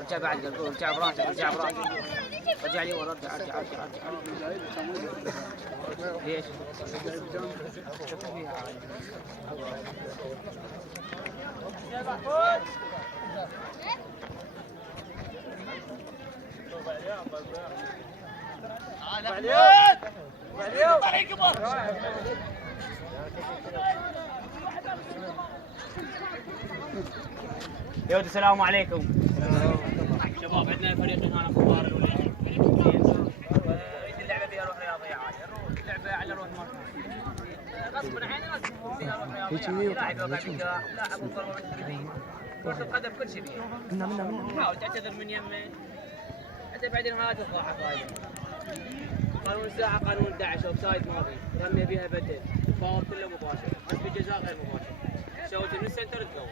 ارجع بعد قلبي، ارجع براسك، ارجع براسك، ارجع لي ورا، ارجع ارجع ارجع ليش؟ شوف فيها يا ولد السلام عليكم. شباب عندنا فريقين هنا كبار الوليد. اريد اللعبه فيها روح رياضيه عاليه، اللعبه على روح مركز. غصب عني لازم فيها روح رياضيه. لاعب يوقع بك، لاعب ضربه من كرة القدم كل شيء فيها. حاول تعتذر من يمه. حتى بعدين ما تفضحك هاي. قانون الساعه قانون 11 اوفسايد ما في، رمي بها بدل، فاول كله مباشر، حسب الجزاء غير مباشر. سويت من السنتر تقوم.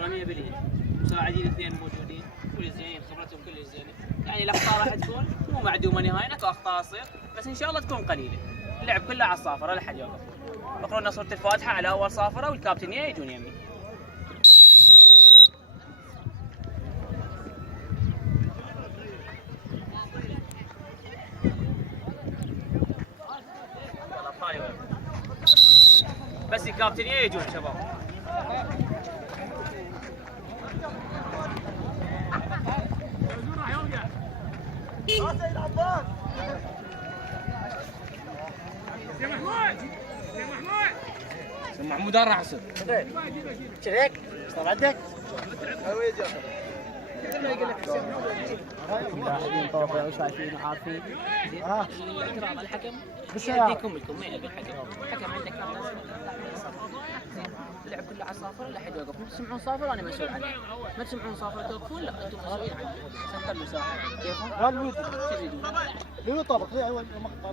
رميه باليد. مساعدين اثنين موجودين، كل زين، خبرتهم كل زينه. يعني الاخطاء راح تكون مو معدومه نهائيا، اكو اخطاء تصير، بس ان شاء الله تكون قليله. اللعب كله على الصافره لا حد يوقف. اقرأ سورة الفاتحه على اول صافره والكابتنيه يجون يمي. بس الكابتنيه يجون شباب. محمود راح يصير شريك صار عندك؟ لاعبين طوفه وشايفين وعارفين. احترام الحكم يديكم لكم ما يبي الحكم عندك اللعب كله على الصافره لا حد يوقف. تسمعون صافره انا مسؤول عنه، ما تسمعون صافره توقفون لا انتم مسؤولين عنه. سنتر مساحه كيفهم؟ لا الولد طابق ليه اول مقطع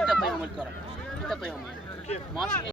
انت تعطيهم الكره، انت تعطيهم ماشي.